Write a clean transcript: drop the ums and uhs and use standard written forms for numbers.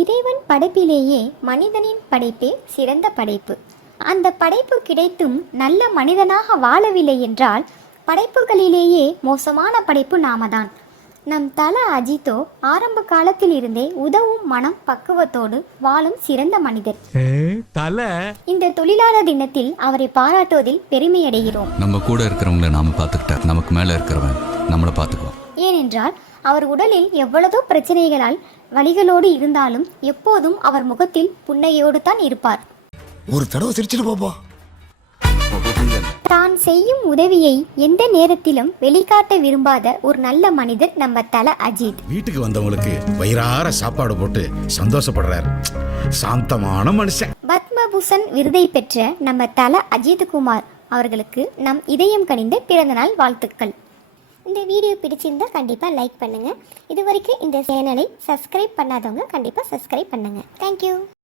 இறைவன் படைப்பிலேயே மனிதனின் படைப்பே சிறந்த படைப்பு. அந்த படைப்பு கிடைத்தும் நல்ல மனிதனாக வாழவில்லை என்றால் படைப்புகளிலேயே மோசமான படைப்பு நாமதான். நம் தல அஜித்தோ ஆரம்ப காலத்தில் இருந்தே உதவும் மனம் பக்குவத்தோடு வாழும் சிறந்த மனிதர். இந்த தொழிலாளர் தினத்தில் அவரை பாராட்டுவதில் பெருமையடைகிறோம். நம்ம கூட இருக்கிறவங்களை நாம பார்த்துக்கிட்டா நமக்கு மேல இருக்கிறவன் நம்மளை பார்த்துக்குவோம். ஏனென்றால் அவர் உடலில் எவ்வளவோ பிரச்சனைகளால் வலிகளோடு இருந்தாலும் எப்போதும் அவர் முகத்தில் புன்னகையோடு தான் இருப்பார். ஒரு தடவை சிரிச்சிட்டு போப்பா. தான் செய்யும் உதவியை எந்த நேரத்திலும் வெளிக்காட்ட விரும்பாத ஒரு நல்ல மனிதர் நம்ம தல அஜித். வீட்டுக்கு வந்தவங்களுக்கு வயிறார சாப்பாடு போட்டு சந்தோஷப்படுறாரு. சாந்தமான மனுஷன். பத்மபூஷன் விருதை பெற்ற நம்ம தல அஜித் குமார் அவர்களுக்கு நம் இதயம் கனிந்த பிறந்தநாள் வாழ்த்துக்கள். இந்த வீடியோ பிடிச்சிருந்தா கண்டிப்பாக லைக் பண்ணுங்கள். இது வரைக்கும் இந்த சேனலை சப்ஸ்கிரைப் பண்ணாதவங்க கண்டிப்பாக சப்ஸ்கிரைப் பண்ணுங்கள். தேங்க்யூ.